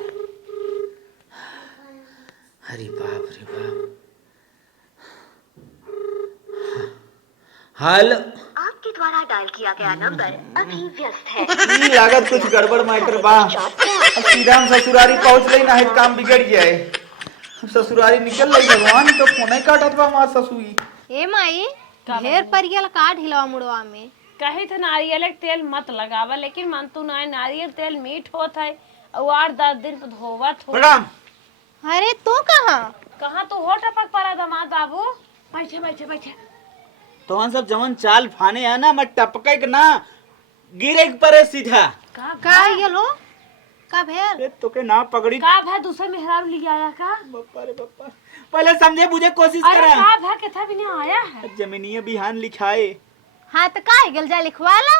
अरे बाप रे बाप। हेलो, आपके द्वारा डायल किया गया नंबर अभी व्यस्त है। ई लागत कुछ गड़बड़ मैटर बा। अब सीधा हम ससुरारी पहुंच गई ना, है काम बिगड़ गया है। अब ससुरारी निकल रही, भगवान तो फोन ही काटत बा हमार ससुई। ए माई ढेर परियल का ढिलवा मुड़वा में कही थे नारियल के तेल मत लगावा, लेकिन मन तू ना, नारियल तेल मीठ होत है और 8-10 दिन पे धोवत हो। प्रणाम। अरे तू कहाँ कहाँ तू हो टपक पड़ा दामाद बाबू? बैठे बैठे बैठे। तो हम सब जवन चाल फाने है ना, मैं टपके के ना गिरे के परे सीधा। का ये लो का भेल अरे तो के ना पगड़ी। का भाई दूसरे मेहरारू ले आया का? बप्पा रे बप्पा, पहले समझे बुझे कोशिश अरे करा। का भाई कितना भी नहीं आया है। जमीनिया बिहान लिखाए। हाँ तो का गेल जा लिखवाला।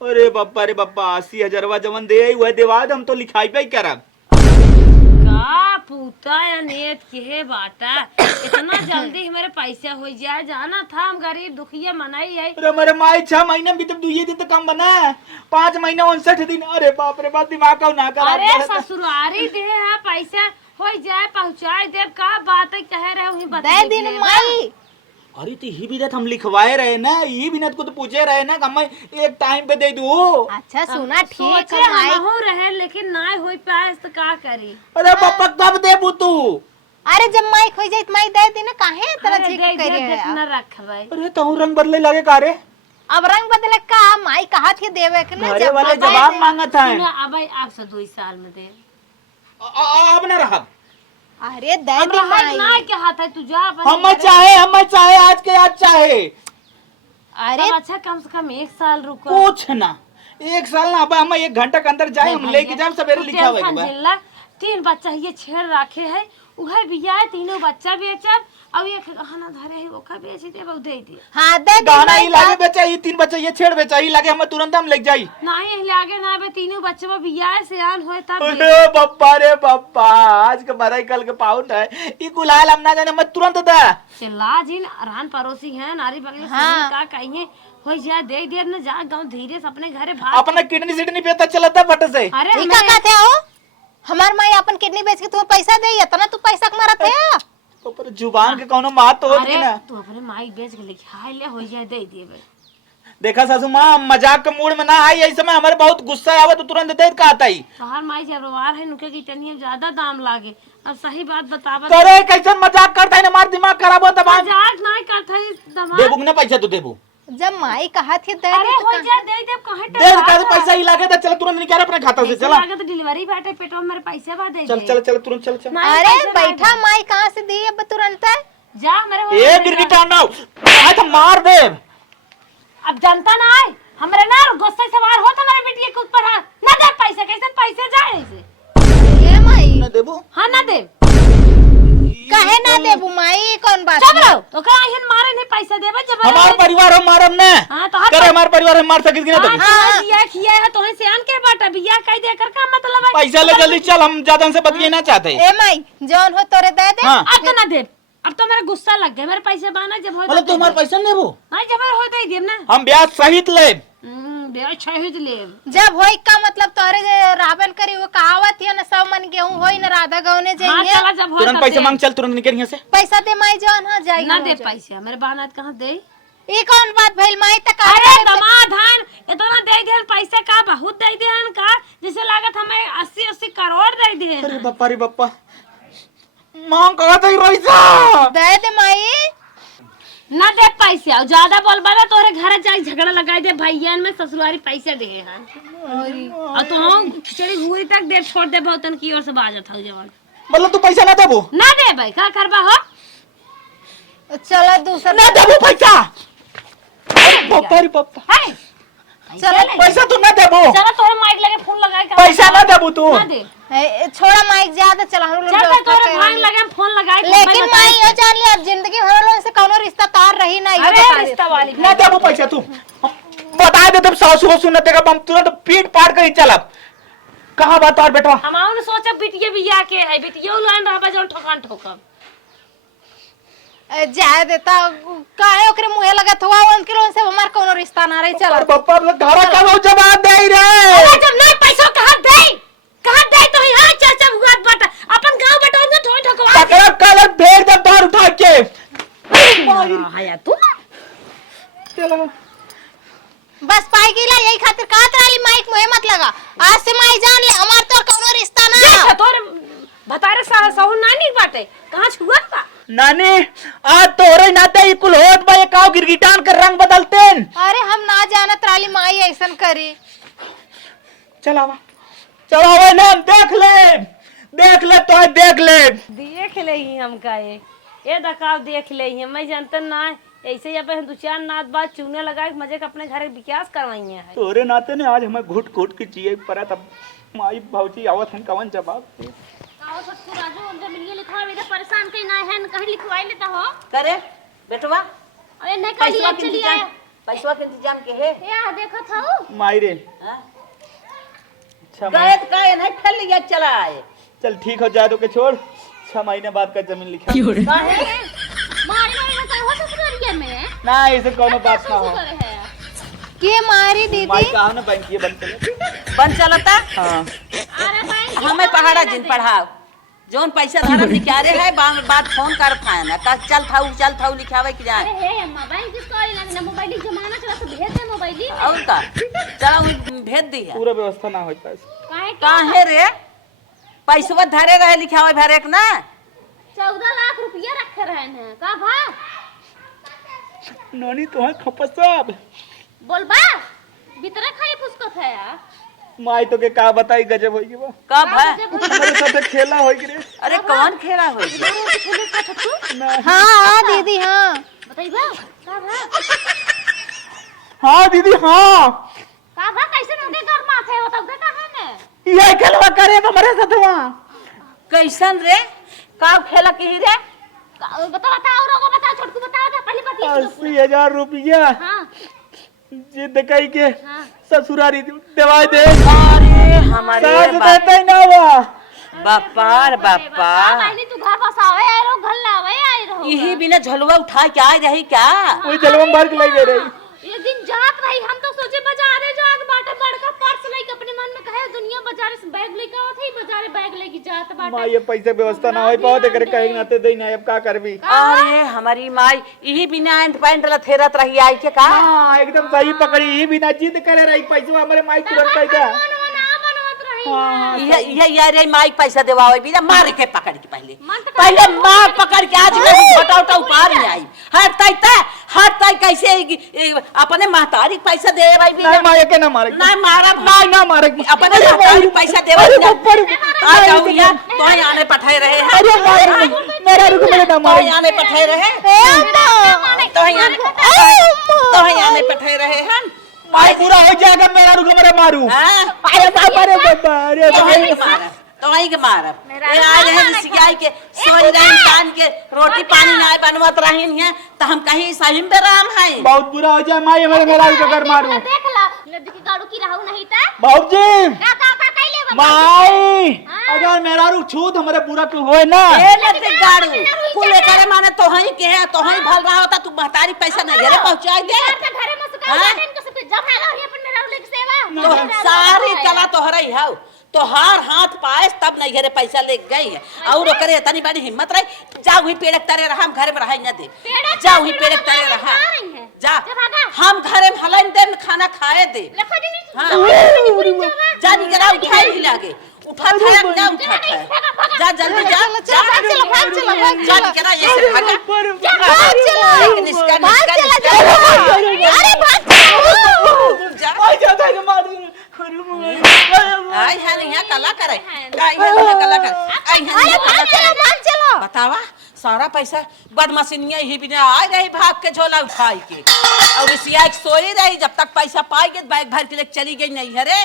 अरे बप्पा रे बप्पा, 80,000 जवन दे आई वह देवा हम तो लिखाई पे ही करब। का पूता या नेत के बाटा इतना जल्दी हमारे पैसा हो जाए, जाना था हम गरीब दुखिया मनाई है। अरे मेरे माई 6 महीने भी तो 2 दिन तो कम बना है, 5 महीने 59 दिन। अरे बाप रे बाप, दिमाग का ना कर। अरे ससुरारी दे है पैसा हो जाए पहुँचाए दे, का बात है कह रहे वही बता दे दिन माई। अरे तो ही बिनत हम लिखवाए रहे ना, ये बिनत को तो पूछे रहे ना, मैं एक टाइम पे दे दू। अच्छा सुना ठीक सोचे है माई। हमहू रहे लेकिन ना हो पाए तो का करी। अरे पापा कब देबू तू? अरे जब माई खोई जाए माई दे दी ना, काहे तरह अरे ठीक दे दे करिए कितना रखबै। अरे तो रंग बदले लगे का रे? अब रंग बदले का माई कहा थी देवे के ना, घरे जब वाले बाबा जवाब दे- मांगत है। सुनो अब आप से 2 साल में दे। अब ना रहा। अरे दे अब दी रहा माई। ना के हाथ है तू जा अपन हम घरे। चाहे आज के आज चाहे अरे अब अच्छा कम से कम 1 साल रुको। कुछ ना, 1 साल ना, अब हम 1 घंटा के अंदर जाए, हम लेके जाए सवेरे लिखा हुआ है। 3 बच्चा ये छेड़ रखे है, उहे बिया है, 3 बच्चा बेचब और एक गहना धरे है ओका बेच दे बहु दे दे। हाँ दे दी गाना माई ही लागे बेचा, ये 3 बच्चे ये छेड़ बेचा, ही लागे हम तुरंत हम लेके जाई। नहीं लागे ना बे, 3 बच्चे बिया है सियान होए तब दे। अरे बप्पा रे बप्पा, आज के मराई कल के पाउंड है, ये गुलाल हम ना जाने, मैं तुरंत दा। चिल्ला जी रान पड़ोसी हैं नारी बगल हाँ। का कहिए हो जाए दे दे न जा गांव धीरे से अपने घरे भाग। अपना किडनी सिडनी पे चलता फट से। अरे ठीक है कहते हो हमार माई अपन किडनी बेच के तुम्हें पैसा दे, इतना तू पैसा कमाते है। तो पर जुबान के कोनो बात तो होती अरे ना। तू अपने माई बेच के लिखा ले हो जाए दे दे। देखा सासू माँ, मजाक के मूड में ना आई, इस समय हमारे बहुत गुस्सा आवा तो तुरंत दे का आता ही। तोहार माई जबरवार है, नुके की टनिया ज्यादा दाम लागे। अब सही बात बतावा। करे कैसे मजाक करता है ना, हमारा दिमाग खराब होता है। मजाक नहीं करता है दमाद। देबू ना पैसा, तू देबू। जब माई कहा थी दे अरे दी तो हो कहाँ- जाए दे दे कहे दे का तो पैसा ही लागे, तो चल तुरंत निकाल अपने खाता से, चला लागे तो डिलीवरी बैठे पेटो मेरे पैसे बा दे चल दे। चल चल तुरंत चल चल। नहीं, अरे पैसे नहीं बैठा माई कहाँ से दी अब तुरंत है? जा मेरे हो ए गिरगिट आना, मैं तो मार दे। अब जनता ना आए हमरे ना गुस्से सवार हो तो मेरे बेटी के ऊपर हाथ ना दे पैसे, कैसे पैसे जाए ऐसे। ये माई ना देबू। हाँ ना दे। कहे ना देबू माई, कौन बात चुप है? रहो तो का हिन मारे नहीं पैसा देबे जब हमार परिवार हम मारम ना। हाँ तो हाथ करे हमार परिवार हम मार सकिस कि ना हाँ देबू। हाँ बिया खिया है तो सियान के बाटा बिया कह दे कर का मतलब है। पैसा ले जल्दी चल, हम ज्यादा से बतिये ना चाहते। ए माई जौन हो तोरे दे दे। हाँ। अब तो ना दे, अब तो मेरा गुस्सा लग गया। मेरे पैसे बाना जब हो मतलब तुम्हारे पैसा नहीं देबू, नहीं जब हो तो दे ना। हम ब्याज सहित ले। बे छहिद ले। जब होई का मतलब तोरे जे रावण करी वो कहावत है ना, 100 मन गेहूं होई ना राधा गौने हाँ जाइए। चला जब हो तुरंत पैसा मांग, चल तुरंत निकल यहाँ से। पैसा दे माई जौन हो जाई ना दे पैसे मेरे बाना कहाँ दे। ई कौन बात भइल माई तक? अरे दमाधान इतना दे दे पैसे का बहुत दे दे का, जैसे लागत हमें 80-80 करोड़ दे दे। अरे बप्पा रे बप्पा, मांग कहा था पैसा। दे दे माई। ना दे पैसे और ज्यादा बोलबा ना तोरे घर जाई झगड़ा लगाई दे भैया में ससुरारी पैसे दे हैं। और तो हम खिचड़ी घूरी तक दे छोड़ दे बहुतन की ओर से बाजत हो जवान। मतलब तू पैसा ना देबू? ना दे भाई का करबा हो। चलो दूसरा ना देबू पैसा। बप्पा रे बप्पा, है चलो पैसा तू ना देबू। चलो तोरे माइक लगे फोन लगाए का पैसा ना देबू तू। ना दे। छोड़ा माइक ज्यादा चला हम लोग चल दोस्त तोरे के भाई रही। लगे फोन लगाए लेकिन माई यो जान लिया अब जिंदगी भर लोग से कौनो रिश्ता तार रही नहीं। ये अरे बता दे। रिश्ता वाली ना देबू पैसा तू, बता दे तब सासू सुनने तेगा हम तुरंत पीट पाट कर ही चलब। कहाँ बात और बेटा? हमारे सोचा बिटिया बिया के है, बिटिया लाइन रहबा जौन ठोकान ठोकब। जाए देता काहे ओकरे मुंहे लगत हुआ उनके लोन से हमार कोनो रिश्ता ना रही चला पप्पा घरा का जवाब दे रहे अरे जब नहीं पैसा कहां दे तो यहाँ चाचा हुआ बाटा अपन गांव बटाऊंगा थोड़ी ठकवा पकड़ा कल भेड़ जब धार उठा के आया तू चलो बस पाई गिला यही खातिर कहत रहली माइक मुंहे मत लगा आज से माई जान ले हमार तो कोनो रिश्ता ना ये तोर बता रे सहु नानी बाटे कहां छुआ बा नानी आज तोरे नाते ही कुल होत बा काव गिरगिटान के रंग बदलतेन। अरे हम ना जानत रहली माई ऐसन करी चलावा ना देख ले तो देख ले ही हम काए ये दकाव देख ले ही मैं जानते ना ऐसे ही अपन दो चार नात बात चूने लगा के मजे के अपने घर विकास करवाई है तोरे नाते ने आज हमें घुट घुट की चाहिए पड़ा तब माई भौजी आवत हम कवन जवाब आओ ससुर राजू उनके मिलिए लिखवा इधर परेशान कहीं ना है कहीं लिखवाई लेता हो करे बेटवा अरे नहीं कर लिया चलिए पैसा के इंतजाम के है या देखो था माई रे हाँ? अच्छा गए तो गए नहीं फैल लिया चला आए चल ठीक हो जाए तो के छोड़ 6 महीने बाद का जमीन लिखा मारी मारी ना हो ससुरालिया में ना ऐसे कोनो बात ना हो के मारी दीदी माई कहा ना बैंक ये बंद कर बन चलता हाँ अरे भाई हमें पहाड़ा जिन पढ़ाओ जोन पैसा धरम निकारे है बात फोन कर पाए का चल थाऊ लिखावे की जाए अरे हे मोबाइल किसको आई ना मोबाइल जमाना चला तो भेज दे मोबाइल और का चलो भेज दी है पूरा व्यवस्था ना हो पाए काहे काहे रे पैसा धरे रहे लिखावे भरे के ना 14 लाख रुपया रखे रहे हैं का भाव नानी तो है खपसब बोल बा भीतर खाली फुसकत है यार माई तो के का बताई गजब होई बा कब है हमारे साथ खेला होई रे अरे कौन खेला होई हाँ दीदी हाँ बताइबा का भाव हाँ दीदी हाँ का भाव कैसे नोके घर माथे बताओ दे कहां में ये खेलवा करे हमारे साथ वहाँ कैसन रे का खेला की रे बता और बता छोटकू बता पहले बतिया 80,000 रुपया हां जिद कई के ससुरारी दवाई दे अरे हमारे सास देते ही ना हुआ बापार बापा पहले तू घर बसावे आए रहो घर लावे आए रहो यही बिना झलुआ उठा के आ रही क्या कोई जलवा मार के ले गए रही एक दिन जात रही हम तो सोचे बाजारे जात बाटे बड़का पर्स लेके अपने मन में कहे दुनिया बाजारे से बैग लेके आवत है बाजारे बैग लेके जात बाटे माँ ये पैसे व्यवस्था ना हो पाओ देकर कहीं नाते दे ना अब का करबी अरे हमारी माई यही बिना एंड पैंट लथेरत रही आई के का हाँ एकदम सही पकड़ी ही बिना जिद करे रही पैसा हमारे माई तुरंत कह दे ये यार माई पैसा देवावे बिना मार के पकड़ के पहले मार पकड़ के आज मैं छोटा उठा उपार नहीं आई हर तय कैसे अपने महतारी पैसा दे भाई बिना नहीं माँ के ना मारे ना मारा माई ना मारे अपने महतारी पैसा देवा आ जाओ यार तो आने पठाए रहे हैं अरे मारे मेरा रुक मेरे ना तो मारे आने पठाए रहे तो आने पठाए रहे हैं माई पूरा हो जाएगा मेरा रुक मेरे मारू हाँ? अरे बाबा रे बाबा अरे तोही के मारब ये आ रहे सियाई के सोई रहे कान के रोटी पानी ना बनवत रहिन है त हम कहीं सही में राम है बहुत बुरा हो जाए माई हमारे मेरा रुक कर मारू देख ला नदी की गाड़ू की रहू नहीं ता बाबूजी का कैले बता माई अगर मेरा रुक छूत हमारे पूरा क्यों होए ना ए लते गाड़ू कुले करे माने तोही के है तोही भल रहा होता तू महतारी पैसा नहीं घरे पहुंचाई दे घरे में सुका इनको सब जब आला है अपन मेरा लेके सेवा तो सारी कला तोहरा ही है तोहार हाथ पाएस तब नहीं घरे पैसा ले गई है और ओकरे तनी बड़ी हिम्मत रही जाओ ही पेड़क तरे रहा हम घरे में रह न दे जाओ ही पेड़क तरे रहा जा हम घरे में हलन देन खाना खाए दे हां जा निकरा उठाई ही लागे उठा था ना उठा था जा जल्दी जा जा निकरा ये से भागा अरे भाग आई है नहीं है कला करे आई है नहीं कला कर आई है नहीं कला करे बतावा सारा पैसा बदमाशिनिया ही बिना आ रही भाग के झोला उठाई के और इसिया सोई रही जब तक पैसा पाई के बैग भर के लेके चली गई नहीं हरे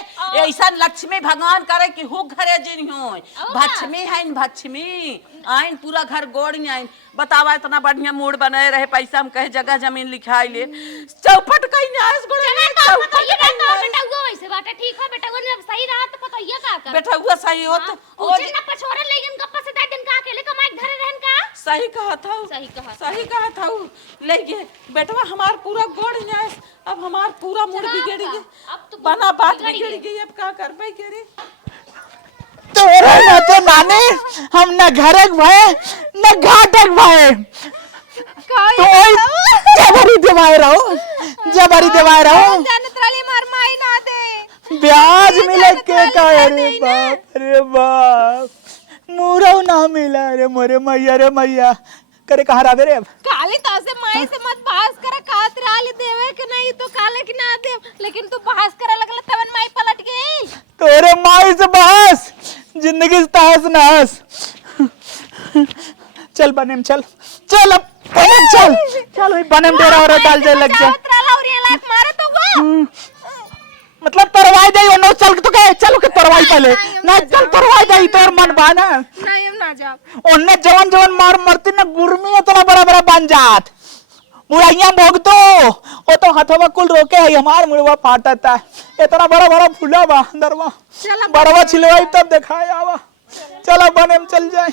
ऐसा लक्ष्मी भगवान करे कि हु घरे जिन हो भक्ष्मी है भक्ष्मी आइन पूरा घर गोड़ आइन बतावा इतना बढ़िया मूड बनाए रहे पैसा हम कहे जगह जमीन लिखाई ले चौपट कहीं न्यास गोड़े चला तो बताइए ना बेटा हुआ वैसे बात है ठीक है बेटा जब सही रहा तो बताइए का कर बेटा हुआ सही हो तो पूछे ना पछोरा लेकिन गप्पा से 10 दिन का अकेले कमाई घरे रहन का सही कहा था सही कहा ले गए बेटवा हमार पूरा गोड़ न्यास अब हमार पूरा मूड बिगड़ गया अब तो बना बात बिगड़ गई अब का करबे करे तोरे ना तो नानी हम न घरक भय न घाटक भय तो जबरी देवाए रहो ब्याज मिले के का अरे बाप मुरौ ना मिला रे मोरे मैया रे मैया करे कहा रावे रे अब काली तो से माई से मत बहस कर कात राली देवे के नहीं तो काले की ना दे लेकिन तू बहस करे लगल तवन माई पलट गई तोरे माई से बहस जिंदगी से तहस नहस चल बनेम चल अब बनेम चल भाई बनेम तेरा और डाल जाए लग जा मारे तो वो मतलब तरवाई दे नो चल तो कहे चलो के तरवाई पहले ना चल तरवाई दे तोर मन बाना नहीं हम ना जाओ ओन्ने जवन मार मरती ना गुरमी इतना बड़ा बन जात मुड़ैया भोग तो हथवा कुल रोके है हमार मुड़वा फाटता इतना बड़ा फूला बा अंदरवा बड़वा छिलवाई तब दिखाए आवा चलो बने में चल जाए।